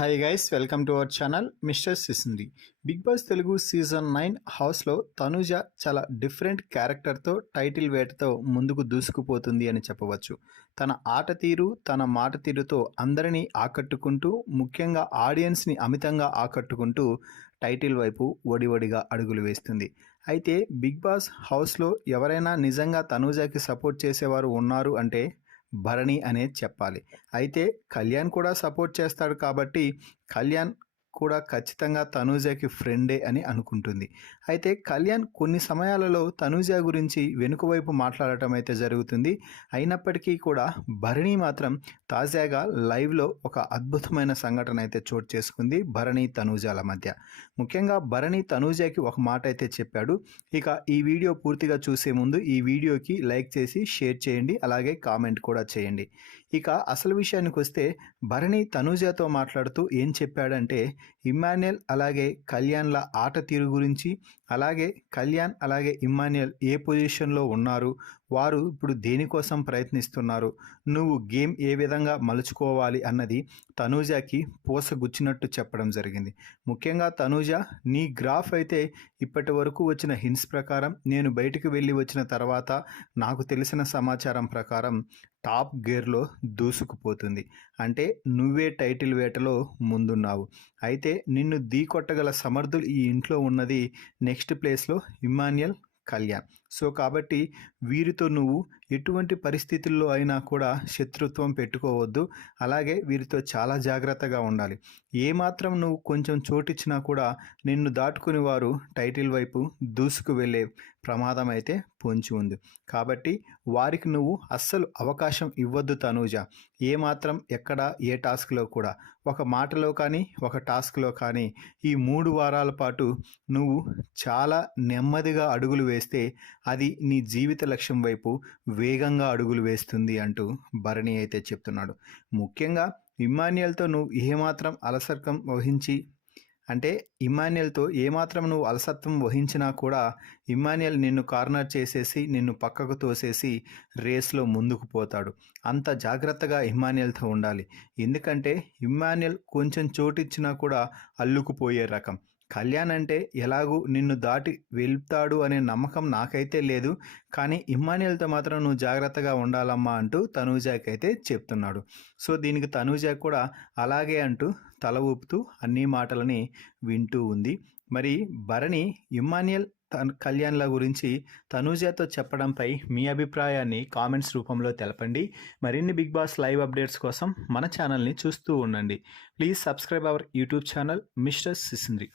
Hi guys, welcome to our channel mister Sisindri. Big boss Telugu season 9 హౌస్లో తనుజ చాలా different క్యారెక్టర్తో title వేటతో ముందుకు దూసుకుపోతుంది అని చెప్పవచ్చు. తన ఆట తీరు, తన మాట తీరుతో అందరినీ ఆకట్టుకుంటూ, ముఖ్యంగా ఆడియన్స్ని అమితంగా ఆకట్టుకుంటూ టైటిల్ వైపు ఒడివడిగా అడుగులు వేస్తుంది. అయితే బిగ్ బాస్ హౌస్లో ఎవరైనా నిజంగా తనుజకి సపోర్ట్ చేసేవారు ఉన్నారు అంటే భరణి అనే చెప్పాలి. అయితే కళ్యాణ్ కూడా సపోర్ట్ చేస్తాడు కాబట్టి కళ్యాణ్ కూడా ఖచ్చితంగా తనూజకి ఫ్రెండే అని అనుకుంటుంది. అయితే కళ్యాణ్ కొన్ని సమయాలలో తనూజ గురించి వెనుక వైపు మాట్లాడటం అయితే జరుగుతుంది. అయినప్పటికీ కూడా భరణి మాత్రం తాజాగా లైవ్లో ఒక అద్భుతమైన సంఘటన అయితే చోటు చేసుకుంది భరణి తనూజల మధ్య. ముఖ్యంగా భరణి తనూజకి ఒక మాట అయితే చెప్పాడు. ఇక ఈ వీడియో పూర్తిగా చూసే ముందు ఈ వీడియోకి లైక్ చేసి షేర్ చేయండి, అలాగే కామెంట్ కూడా చేయండి. ఇక అసలు విషయానికి వస్తే భరణి తనూజతో మాట్లాడుతూ ఏం చెప్పాడంటే, ఇమ్మాన్యుయల్ అలాగే కళ్యాణ్ల ఆట తీరు గురించి, అలాగే కళ్యాణ్ అలాగే ఇమ్మాన్యుయల్ ఏ పొజిషన్లో ఉన్నారు, వారు ఇప్పుడు దేనికోసం ప్రయత్నిస్తున్నారు, నువ్వు గేమ్ ఏ విధంగా మలుచుకోవాలి అన్నది తనూజకి పూసగుచ్చినట్టు చెప్పడం జరిగింది. ముఖ్యంగా తనూజ, నీ గ్రాఫ్ అయితే ఇప్పటి వరకు వచ్చిన హింట్స్ ప్రకారం, నేను బయటకు వెళ్ళి వచ్చిన తర్వాత నాకు తెలిసిన సమాచారం ప్రకారం టాప్ గేర్లో దూసుకుపోతుంది. అంటే నువ్వే టైటిల్ వేటలో ముందున్నావు. అయితే నిన్ను కొట్టగల సమర్థులు ఈ ఇంట్లో ఉన్నది నెక్స్ట్ ప్లేస్లో ఇమ్మాన్యుయల్, కళ్యాణ్. సో కాబట్టి వీరితో నువ్వు ఎటువంటి పరిస్థితుల్లో అయినా కూడా శత్రుత్వం పెట్టుకోవద్దు. అలాగే వీరితో చాలా జాగ్రత్తగా ఉండాలి. ఏమాత్రం నువ్వు కొంచెం చోటిచ్చినా కూడా నిన్ను దాటుకుని వారు టైటిల్ వైపు దూసుకు వెళ్ళే ప్రమాదం అయితే పొంచి ఉంది. కాబట్టి వారికి నువ్వు అస్సలు అవకాశం ఇవ్వద్దు తనూజ. ఏమాత్రం ఎక్కడ ఏ టాస్క్లో కూడా, ఒక మాటలో కానీ ఒక టాస్క్లో కానీ ఈ 3 వారాల పాటు నువ్వు చాలా నెమ్మదిగా అడుగులు వేస్తే అది నీ జీవిత లక్ష్యం వైపు వేగంగా అడుగులు వేస్తుంది అంటూ భరణి అయితే చెప్తున్నాడు. ముఖ్యంగా ఇమ్మాన్యుయల్తో నువ్వు ఏమాత్రం అలసత్వం వహించి, అంటే ఇమ్మాన్యుయల్తో ఏమాత్రం నువ్వు అలసత్వం వహించినా కూడా ఇమ్మాన్యుయల్ నిన్ను కార్నర్ చేసేసి నిన్ను పక్కకు తోసేసి రేస్లో ముందుకు పోతాడు. అంత జాగ్రత్తగా ఇమ్మాన్యుయల్తో ఉండాలి. ఎందుకంటే ఇమ్మాన్యుయల్ కొంచెం చోటిచ్చినా కూడా అల్లుకుపోయే రకం. కళ్యాణ్ అంటే ఎలాగూ నిన్ను దాటి వెళ్తాడు అనే నమ్మకం నాకైతే లేదు, కానీ ఇమ్మాన్యుయల్తో మాత్రం నువ్వు జాగ్రత్తగా ఉండాలమ్మా అంటూ తనూజకి అయితే చెప్తున్నాడు. సో దీనికి తనూజ కూడా అలాగే అంటూ తల ఊపుతూ అన్ని మాటలని వింటూ ఉంది. మరి భరణి ఇమ్మాన్యుయల్ కళ్యాణ్ల గురించి తనూజతో చెప్పడంపై మీ అభిప్రాయాన్ని కామెంట్స్ రూపంలో తెలపండి. మరిన్ని బిగ్ బాస్ లైవ్ అప్డేట్స్ కోసం మన ఛానల్ని చూస్తూ ఉండండి. Please subscribe our YouTube channel mister సిసింద్రి.